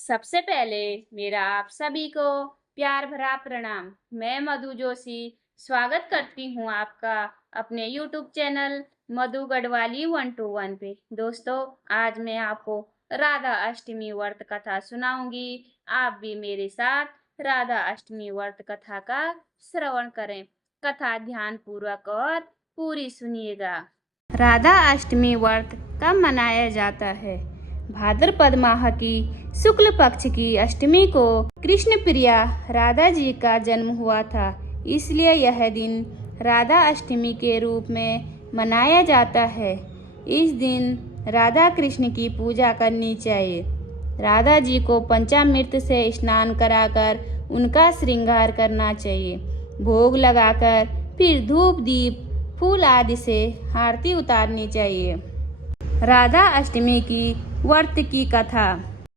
सबसे पहले मेरा आप सभी को प्यार भरा प्रणाम। मैं मधु जोशी स्वागत करती हूँ आपका अपने YouTube चैनल मधु गढ़वाली 121 पे। दोस्तों, आज मैं आपको राधा अष्टमी व्रत कथा सुनाऊंगी। आप भी मेरे साथ राधा अष्टमी व्रत कथा का श्रवण करें। कथा ध्यान पूर्वक और पूरी सुनिएगा। राधा अष्टमी व्रत कब मनाया जाता है? भाद्रपद माह की शुक्ल पक्ष की अष्टमी को कृष्ण प्रिया राधा जी का जन्म हुआ था, इसलिए यह दिन राधा अष्टमी के रूप में मनाया जाता है। इस दिन राधा कृष्ण की पूजा करनी चाहिए। राधा जी को पंचामृत से स्नान कराकर उनका श्रृंगार करना चाहिए। भोग लगाकर फिर धूप दीप फूल आदि से आरती उतारनी चाहिए। राधा अष्टमी की व्रत की कथा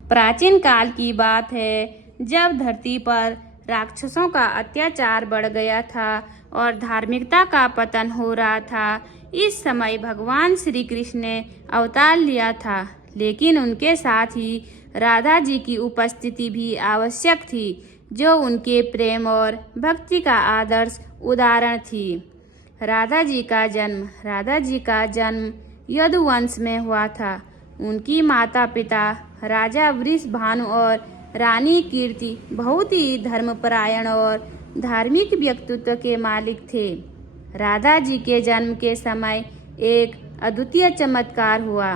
प्राचीन काल की बात है, जब धरती पर राक्षसों का अत्याचार बढ़ गया था और धार्मिकता का पतन हो रहा था। इस समय भगवान श्री कृष्ण ने अवतार लिया था, लेकिन उनके साथ ही राधा जी की उपस्थिति भी आवश्यक थी, जो उनके प्रेम और भक्ति का आदर्श उदाहरण थी। राधा जी का जन्म यदुवंश में हुआ था। उनकी माता पिता राजा वृषभानु और रानी कीर्ति बहुत ही धर्मपरायण और धार्मिक व्यक्तित्व के मालिक थे। राधा जी के जन्म के समय एक अद्वितीय चमत्कार हुआ।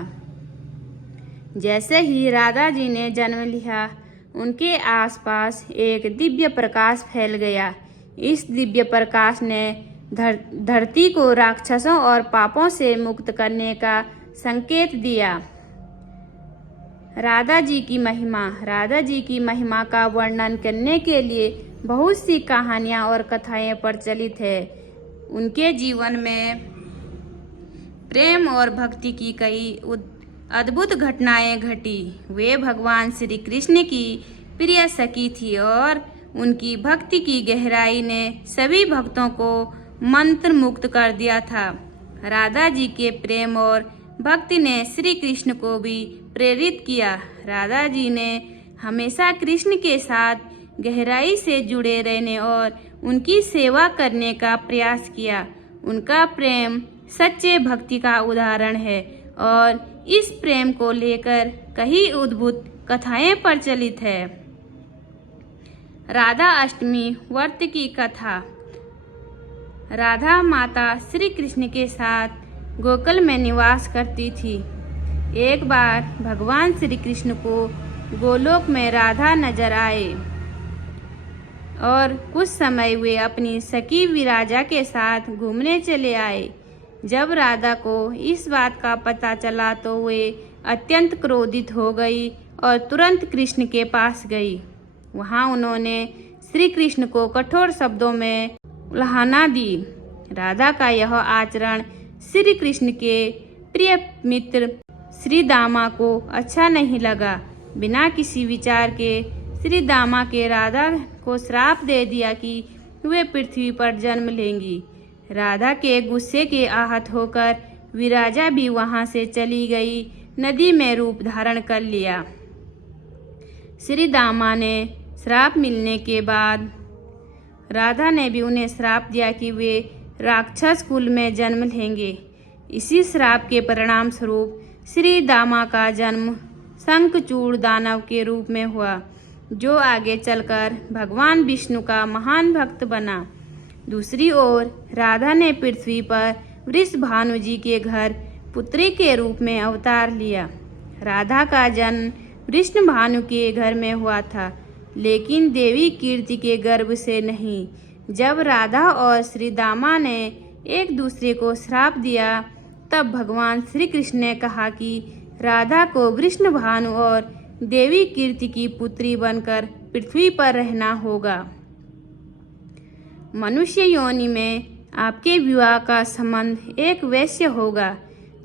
जैसे ही राधा जी ने जन्म लिया, उनके आसपास एक दिव्य प्रकाश फैल गया। इस दिव्य प्रकाश ने धरती को राक्षसों और पापों से मुक्त करने का संकेत दिया। राधा जी की महिमा का वर्णन करने के लिए बहुत सी कहानियाँ और कथाएं प्रचलित है। उनके जीवन में प्रेम और भक्ति की कई अद्भुत घटनाएं घटी। वे भगवान श्री कृष्ण की प्रिय सखी थी और उनकी भक्ति की गहराई ने सभी भक्तों को मंत्र मुक्त कर दिया था। राधा जी के प्रेम और भक्ति ने श्री कृष्ण को भी प्रेरित किया। राधा जी ने हमेशा कृष्ण के साथ गहराई से जुड़े रहने और उनकी सेवा करने का प्रयास किया। उनका प्रेम सच्चे भक्ति का उदाहरण है और इस प्रेम को लेकर कई अद्भुत कथाएं प्रचलित है। राधा अष्टमी व्रत की कथा। राधा माता श्री कृष्ण के साथ गोकुल में निवास करती थी। एक बार भगवान श्री कृष्ण को गोलोक में राधा नजर आए और कुछ समय वे अपनी सखी विराजा के साथ घूमने चले आए। जब राधा को इस बात का पता चला तो वे अत्यंत क्रोधित हो गई और तुरंत कृष्ण के पास गई। वहां उन्होंने श्री कृष्ण को कठोर शब्दों में उल्हाना दी। राधा का यह आचरण श्री कृष्ण के प्रिय मित्र श्री दामा को अच्छा नहीं लगा। बिना किसी विचार के श्री दामा के राधा को श्राप दे दिया कि वे पृथ्वी पर जन्म लेंगी। राधा के गुस्से के आहत होकर विराजा भी वहां से चली गई, नदी में रूप धारण कर लिया। श्री दामा ने श्राप मिलने के बाद राधा ने भी उन्हें श्राप दिया कि वे राक्षस कुल में जन्म लेंगे। इसी श्राप के परिणाम स्वरूप श्री दामा का जन्म शंखचूड़ दानव के रूप में हुआ, जो आगे चलकर भगवान विष्णु का महान भक्त बना। दूसरी ओर राधा ने पृथ्वी पर वृषभानु जी के घर पुत्री के रूप में अवतार लिया। राधा का जन्म वृषभानु के घर में हुआ था, लेकिन देवी कीर्ति के गर्भ से नहीं। जब राधा और श्री दामा ने एक दूसरे को श्राप दिया, तब भगवान श्री कृष्ण ने कहा कि राधा को वृषभानु और देवी कीर्ति की पुत्री बनकर पृथ्वी पर रहना होगा। मनुष्य योनि में आपके विवाह का संबंध एक वैश्य होगा,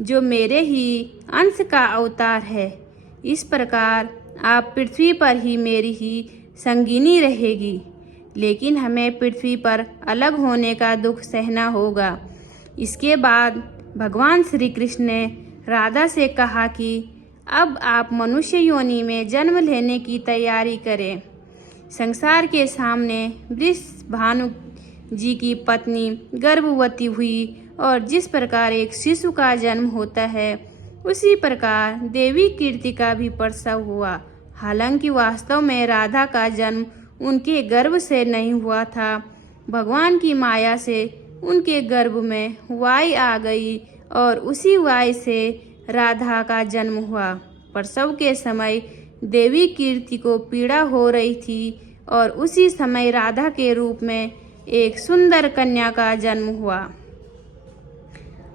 जो मेरे ही अंश का अवतार है। इस प्रकार आप पृथ्वी पर ही मेरी ही संगिनी रहेगी, लेकिन हमें पृथ्वी पर अलग होने का दुख सहना होगा। इसके बाद भगवान श्री कृष्ण ने राधा से कहा कि अब आप मनुष्य योनि में जन्म लेने की तैयारी करें। संसार के सामने वृषभानु जी की पत्नी गर्भवती हुई और जिस प्रकार एक शिशु का जन्म होता है उसी प्रकार देवी कीर्ति का भी प्रसव हुआ। हालांकि वास्तव में राधा का जन्म उनके गर्भ से नहीं हुआ था, भगवान की माया से उनके गर्भ में वाई आ गई और उसी वाई से राधा का जन्म हुआ। प्रसव के समय देवी कीर्ति को पीड़ा हो रही थी और उसी समय राधा के रूप में एक सुंदर कन्या का जन्म हुआ।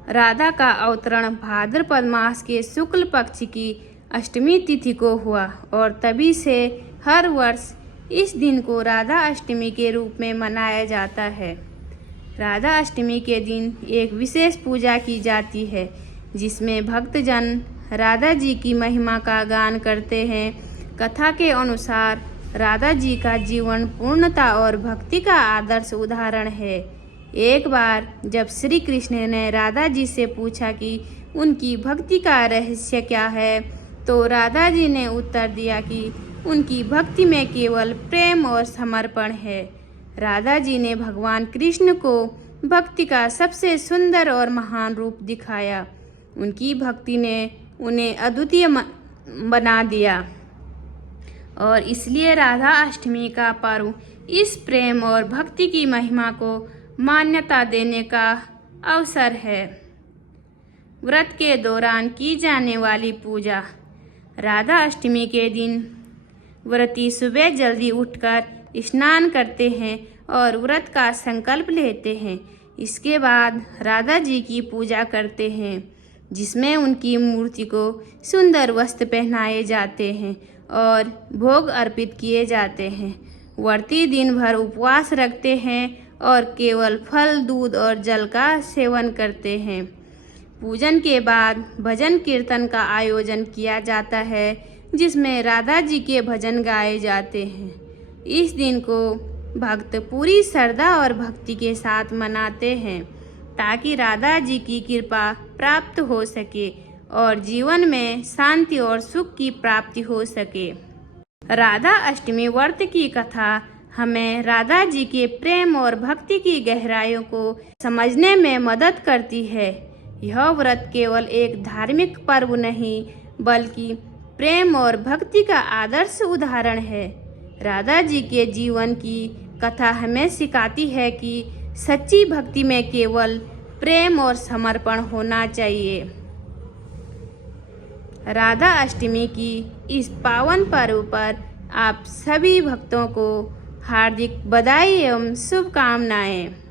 राधा का अवतरण भाद्रपद मास के शुक्ल पक्ष की अष्टमी तिथि को हुआ और तभी से हर वर्ष इस दिन को राधा अष्टमी के रूप में मनाया जाता है। राधा अष्टमी के दिन एक विशेष पूजा की जाती है जिसमें भक्तजन राधा जी की महिमा का गान करते हैं। कथा के अनुसार राधा जी का जीवन पूर्णता और भक्ति का आदर्श उदाहरण है। एक बार जब श्री कृष्ण ने राधा जी से पूछा कि उनकी भक्ति का रहस्य क्या है, तो राधा जी ने उत्तर दिया कि उनकी भक्ति में केवल प्रेम और समर्पण है। राधा जी ने भगवान कृष्ण को भक्ति का सबसे सुंदर और महान रूप दिखाया। उनकी भक्ति ने उन्हें अद्वितीय बना दिया और इसलिए राधा अष्टमी का पर्व इस प्रेम और भक्ति की महिमा को मान्यता देने का अवसर है। व्रत के दौरान की जाने वाली पूजा। राधा अष्टमी के दिन व्रती सुबह जल्दी उठकर स्नान करते हैं और व्रत का संकल्प लेते हैं। इसके बाद राधा जी की पूजा करते हैं जिसमें उनकी मूर्ति को सुंदर वस्त्र पहनाए जाते हैं और भोग अर्पित किए जाते हैं। व्रती दिन भर उपवास रखते हैं और केवल फल, दूध और जल का सेवन करते हैं। पूजन के बाद भजन कीर्तन का आयोजन किया जाता है जिसमें राधा जी के भजन गाए जाते हैं। इस दिन को भक्त पूरी श्रद्धा और भक्ति के साथ मनाते हैं ताकि राधा जी की कृपा प्राप्त हो सके और जीवन में शांति और सुख की प्राप्ति हो सके। राधा अष्टमी व्रत की कथा हमें राधा जी के प्रेम और भक्ति की गहराइयों को समझने में मदद करती है। यह व्रत केवल एक धार्मिक पर्व नहीं बल्कि प्रेम और भक्ति का आदर्श उदाहरण है। राधा जी के जीवन की कथा हमें सिखाती है कि सच्ची भक्ति में केवल प्रेम और समर्पण होना चाहिए। राधा अष्टमी की इस पावन पर्व पर आप सभी भक्तों को हार्दिक बधाई एवं शुभकामनाएं।